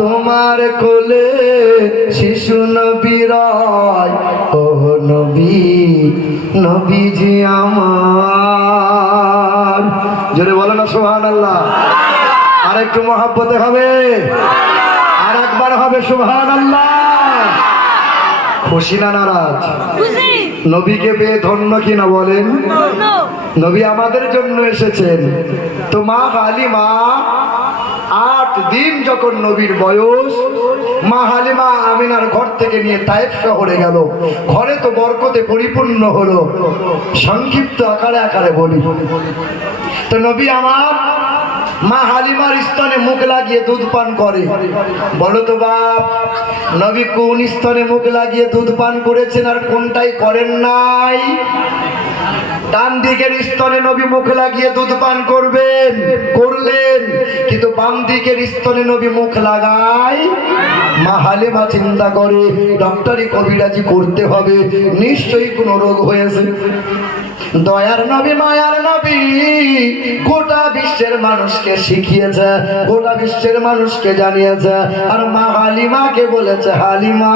তোমার কোলে শিশু নবীরায় ও নবী নবীজি আমার। জোরে বলো না সোহান আল্লাহ আর একটু মহাব্বতে হবে। আর একবার হবে সোহান আল্লাহ খুশি না নারাজ? নবীকে পেয়ে ধন্য কিনা বলেন? নবী আমাদের জন্য এসেছেন। তো মা হালিমা আট দিন যখন নবীর বয়স, মা হালিমা আমিনার ঘর থেকে নিয়ে তাইফ শহরে গেল। ঘরে তো বরকতে পরিপূর্ণ হলো। সংক্ষিপ্ত আকারে আকারে বলি। তো নবী আমার মা হালিমার স্তনে মুখ লাগিয়ে দুধ পান করে। বলো তো বাপ, নবী কোন স্তনে মুখ লাগিয়ে দুধ পান করেছেন আর কোনটাই করেন নাই? ডান দিকের স্তনে নবী মুখ লাগিয়ে দুধ পান করবেন, করলেন। কিন্তু বাম দিকের স্তনে নবী মুখ লাগায় মা হালেমা চিন্তা করে ডক্টরি কবিরাজি করতে হবে, নিশ্চয়ই কোনো রোগ হয়েছে। দয়ার নবী, মায়ার নবী, গোটা বিশ্বের মানুষকে শিখিয়েছে, গোটা বিশ্বের মানুষকে জানিয়েছে, আর মা হালিমাকে বলেছে, হালিমা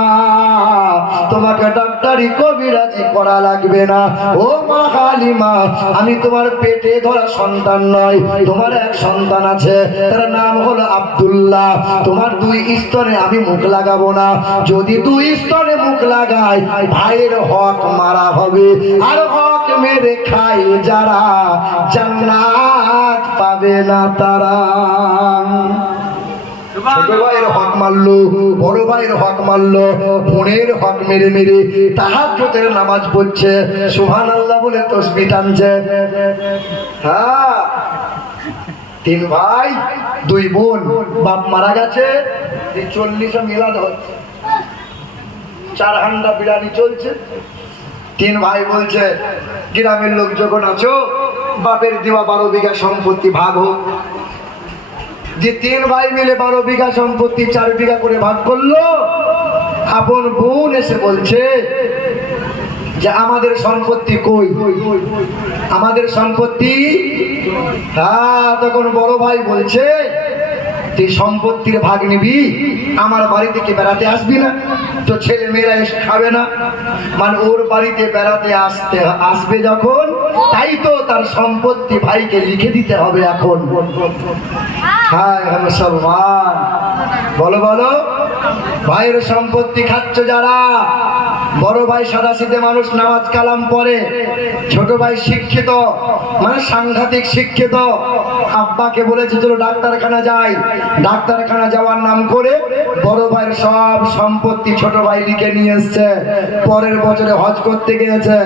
তোমাকে ডাক্তারি কবিরাজি করা লাগবে না। ও মা হালিমা আমি তোমার পেটে ধরা সন্তান নয় তোমার এক সন্তান আছে, তার নাম হলো আব্দুল্লাহ। তোমার দুই স্তরে আমি মুখ লাগাবো না। যদি দুই স্তরে মুখ লাগাই, ভাইয়ের হক মারা হবে। আর হক মেরে খাই যারা, জান্নাত পাবে না তারা। ছোট ভাইয়ের হক মারলো বড় ভাইয়ের হক মারলো বোনের হক মেরে মেরে তাহার তাহাজ্জুদের নামাজ পড়ছে সুবহান আল্লাহ বলে তসবি টানছে। হ্যাঁ তিন ভাই, দুই বোন, বাপ মারা গেছে চল্লিশে মিলাদ হচ্ছে। চার হান্ডা বিড়ানি চলছে। তিন ভাই বলছে, গ্রামের লোক যখন আছো, বাপের দেওয়া বারো বিঘা সম্পত্তি ভাগ হোক। যে তিন ভাই মিলে বারো বিঘা সম্পত্তি, চার বিঘা করে ভাগ করল, আপন বোন এসে বলছে যে আমাদের সম্পত্তি কই? আমাদের সম্পত্তি হ্যাঁ তখন বড় ভাই বলছে তুই সম্পত্তির ভাগ নিবি, আমার বাড়ি থেকে বেড়াতে আসবি না, তো ছেলে মেয়েরা এসে খাবে না। মানে ওর বাড়িতে বেড়াতে আসতে আসবে যখন, তাই তো তার সম্পত্তি ভাইকে লিখে দিতে হবে এখন। হায় বলো বলো, ভাইয়ের সম্পত্তি খাচ্ছ যারা? বড় ভাই সাদাসিদে মানুষ নামাজ কালাম পড়ে, ছোট ভাই শিক্ষিত মানে সাংঘাতিক শিক্ষিত। আব্বাকে বলেছে, চলো ডাক্তারখানা যাই। ডাক্তারখানা যাওয়ার নাম করে বড় ভাইয়ের সব সম্পত্তি ছোট ভাই লিখে নিয়ে এসছে। পরের বছরে হজ করতে গিয়েছে,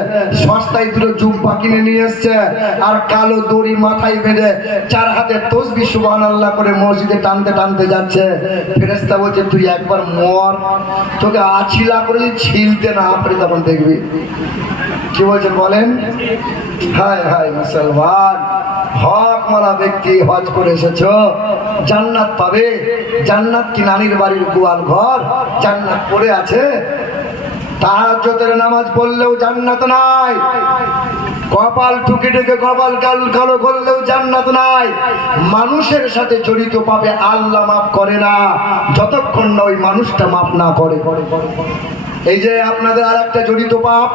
সস্তায় দুটো জুব্বা কিনে নিয়ে এসছে, আর কালো দড়ি মাথায় বেঁধে চার হাতে তসবি সুবাহ আল্লাহ করে মসজিদে টানতে টানতে যাচ্ছে। ফেরেস্তা বলছে, তুই একবার মর, তোকে আছিলা করে ছিলতে না, আপনি তখন দেখবি। কি বলছেন বলেন? হায় হায়, মুসলমান, হক মারা ব্যক্তি হজ করে এসেছ, জান্নাত পাবে, জান্নাত কি নানির বাড়ির গোয়াল ঘর, জান্নাত পড়ে আছে? তাহাজ্জতের নামাজ পড়লেও জান্নাত নাই, কপাল ঠুকে ঠুকে কপাল কাল কালো করলেও জান্নাত নাই, মানুষের সাথে জড়িত পাবে, আল্লাহ মাফ করে না, যতক্ষণ না ওই মানুষটা মাফ না করে। এই যে আপনাদের আর একটা জড়িত পাপ,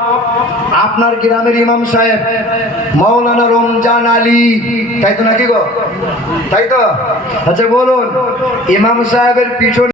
আপনার গ্রামের ইমাম সাহেব মৌলানা রমজান আলী। তাই তো নাকি গো? তাই তো? আচ্ছা বলুন, ইমাম সাহেবের পিছনে